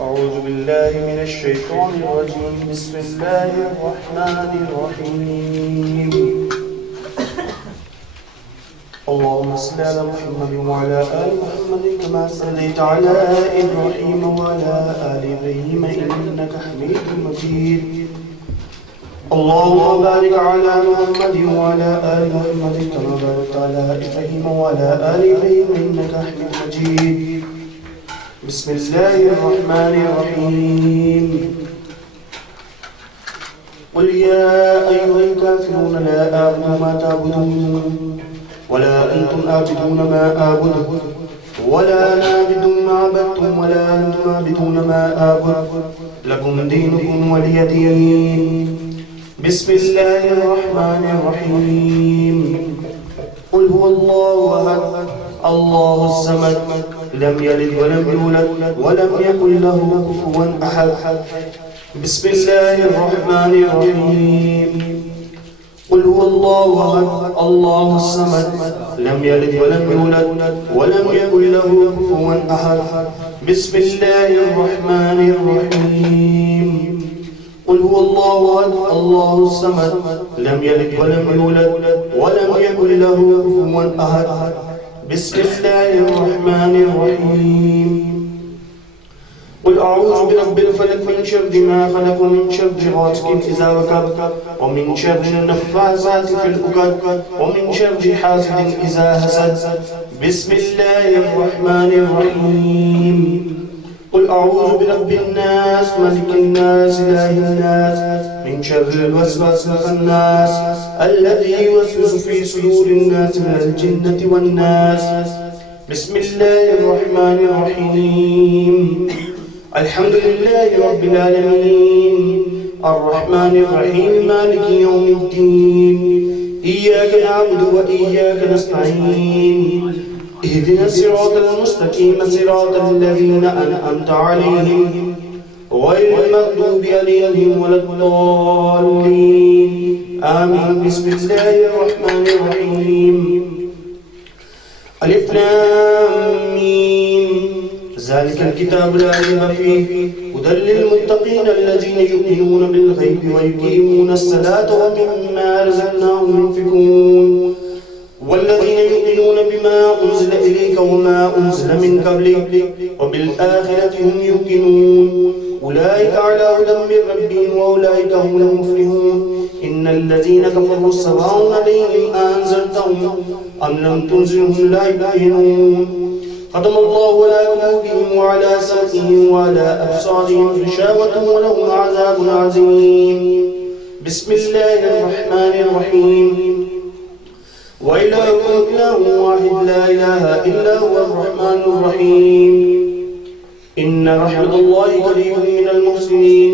أعوذ بالله من الشيطان الرجيم. بسم الله الرحمن الرحيم. اللهم صل على محمد وعلى آل محمد كما صليت على إبراهيم وعلى آل إبراهيم إنك حميد مجيد. اللهم بارك على محمد وعلى آل محمد كما باركت على إبراهيم وعلى آل إبراهيم إنك حميد مجيد. بسم الله الرحمن الرحيم. قل يا أيها الكافرون لا أعبد ما تعبدون ولا أنتم عابدون ما أعبد ولا أنا عابد ما عبدتم ولا أنتم عابدون ما أعبد لكم دينكم ولي دين. بسم الله الرحمن الرحيم. قل هو الله أحد الله الصمد لم يلد ولم يولد ولم يكن له كفوا أحد. بسم الله الرحمن الرحيم. قل هو الله أحد الله الصمد لم يلد ولم يولد ولم يكن له كفوا أحد. بسم الله الرحمن الرحيم. قل هو الله أحد الله الصمد لم يلد ولم يولد ولم يكن له كفوا أحد. بسم الله الرحمن الرحيم. قل أعوذ برب الفلق من شر ما خلق ومن شر غاسق إذا وقب ومن شر النفاثات في العقد ومن شر حاسد إذا حسد. بسم الله الرحمن الرحيم. قل أعوذ برب الناس ملك الناس إله الناس من شر الوسواس الخناس الذي يوسوس في صدور الناس من الجنة والناس. بسم الله الرحمن الرحيم. الحمد لله رب العالمين الرحمن الرحيم مالك يوم الدين إياك نعبد وإياك نستعين اهدنا الصراط المستقيم صراط الذين أنعمت عليهم غير المغضوب عليهم ولا الضالين آمين. بسم الله الرحمن الرحيم. ألف لام ميم ذلك الكتاب لا ريب فيه هدى للمتقين الذين يؤمنون بالغيب ويقيمون الصلاة ومما رزقناهم ينفقون والذين يؤمنون بما أنزل إليك وما أنزل من قبلك وبالآخرة هم يوقنون أولئك على هدى من ربهم وأولئك هم المفلحون. إن الذين كفروا سواء عليهم أنذرتهم أم لم تنذرهم لا يؤمنون. ختم الله على قلوبهم وعلى سمعهم وعلى أبصارهم غشاوة ولهم عذاب عظيم. بسم الله الرحمن الرحيم. وإلهكم إله واحد لا إله إلا هو الرحمن الرحيم. إن رحمة الله قريب من المحسنين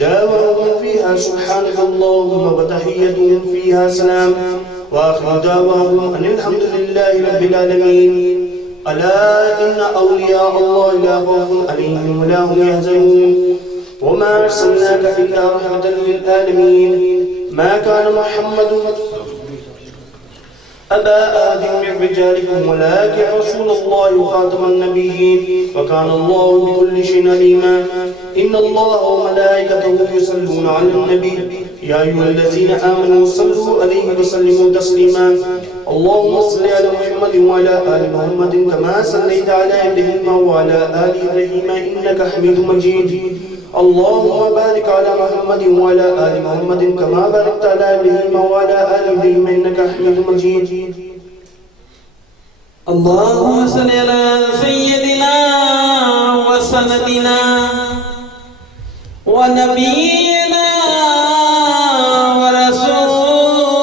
دعواهم فيها سبحانك اللهم وتحيتهم فيها سلام وآخر دعواهم أن الحمد لله رب العالمين. ألا إن أولياء الله لا خوف عليهم ولا هم يحزنون وما أرسلناك إلا رحمة للعالمين. ما كان محمد أبا آدم من رجالكم ولكن رسول الله وخاتم النبيين وكان الله بكل شيء عليما. إن الله وملائكته يصلون على النبي يا أيها الذين آمنوا صلوا عليه وسلموا تسليما. اللهم صل على محمد وعلى آل محمد كما صليت على إبراهيم وعلى آل إبراهيم إنك حميد مجيد. اللهم بارك على محمد وعلى آل محمد كما باركت على إبراهيم وعلى آل إبراهيم إنك حميد مجيد. اللهم صل على سيدنا وسندنا ونبينا ورسولنا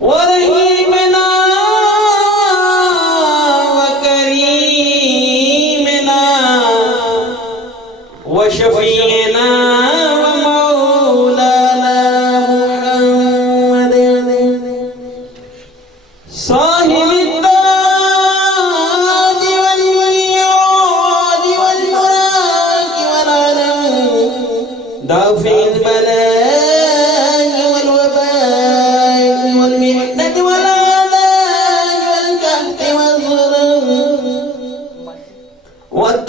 ورحيمنا وكريمنا وشفيعنا ومولانا محمد صاحب التاج والميعاد والبراق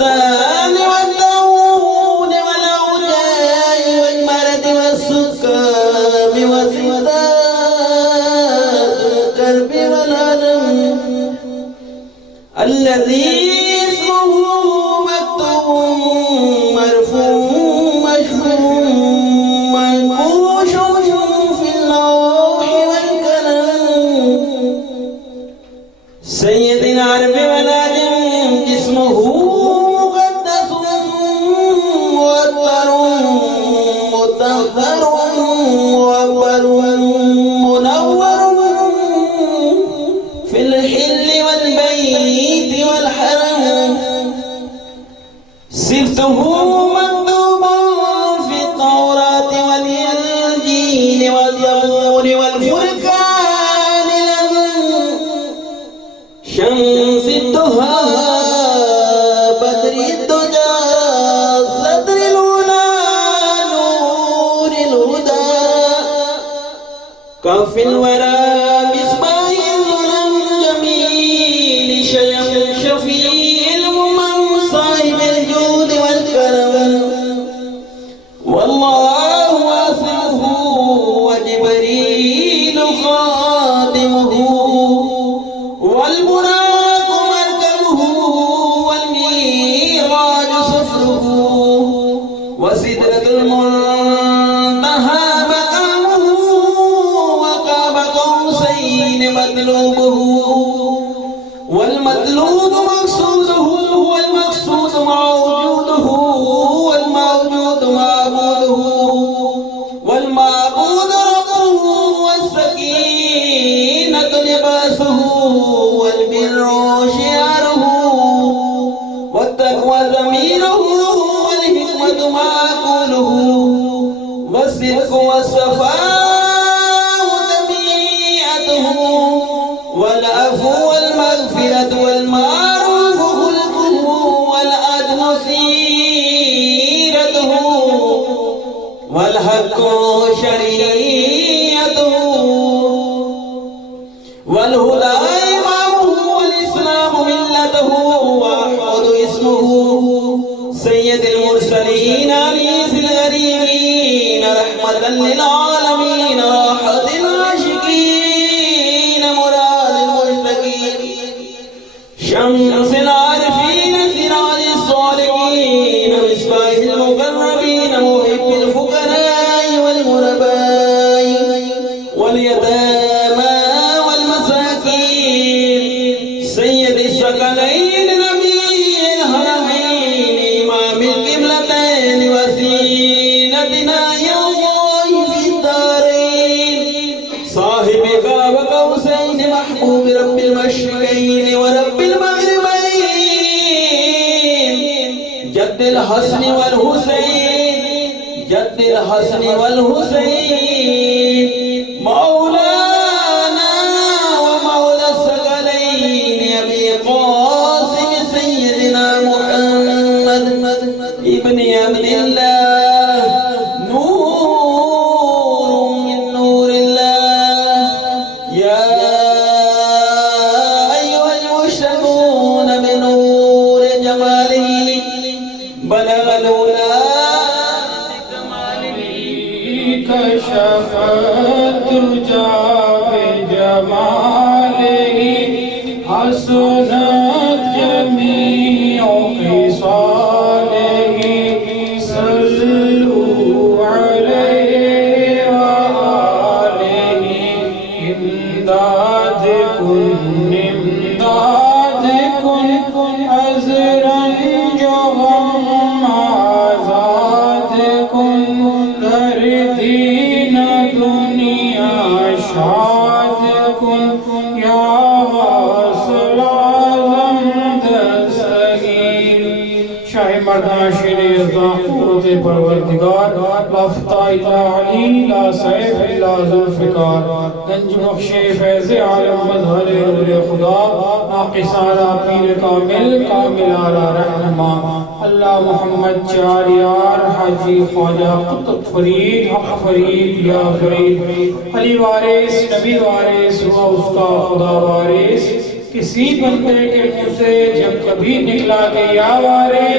والدال والدون والأوجاع والمرض والسكام وسداد الكرب والألم الذي اسمه مكتوب مرفوع مشهور منقوش في اللوح والقلم سيد العرب والعجم جسمه مقدس مؤطر مطهر مؤول منور في الحل والبيت والحرم سفته مكتوبا في التوراة والإنجيل والزبور والفرقان شمس الدهى بدر الدجى صدر الأولى نور الهدى كف الورى مصباح الظلم جميل شفيع الأمم صاحب الجود والكرم والله واصفه وجبريل خادمه والبراق مركبه والميراج صفره وسدرة المنتهى مقامه وقاب قوسين مطلوبه والمطلوب مقصوده والمقصود موجوده والموجود معبوده والمعبود ربه والسكينة لباسه والبر شعاره والتقوى ضميره والحكمة معقوله والصدق والصفاء طبيعته والعفو والمغفرة والمعروف خلقه والعدل سيرته والحق شريعته والهدى إمامه والإسلام ملته وأحمد اسمه سيد المرسلين أنيس الغريبين رحمة للعالمين راحة العاشقين مراد المشتكين شمس العارفين سراج الصالحين مصباح المقربين محب الفقراء والغرباء واليتامى والمساكين سيد الثقلين نبي الحرمين إمام القبلتين وسيلتنا يا الله في الدارين صاحب قاب قوسين محبوب رب المشرقين ورب المغربين جد الحسن والحسين جد الحسن والحسين مولانا ومولى الثقلين أبي قاسم سيدنا محمد ابن عبد الله نور من نور الله يا أيها المشتغون بنور جماله بلغ الأولى كشف الدرجى بجماله حسنت جميع خصاله صلوا عليه وآله إمداد كن أزرا جهم آزاد كن دردين دنيا شاد كن يا واصل اعظم دستگیر شاہ مردان شیر ازدان قرد پروردگار لافتہ الہ علی لا سیف الا ذوالفقار گنج بخش فیض عالم مظہر نور خدا ناقصانہ پیر کامل کامل آرہ رہنما اللہ محمد چار یار حاجی خواجہ قطب فرید حق فرید یا فرید علی وارث نبی وارث ہوا اس کا خدا وارث کسی بندے کے منہ سے جب کبھی نکلا کہ یا وارث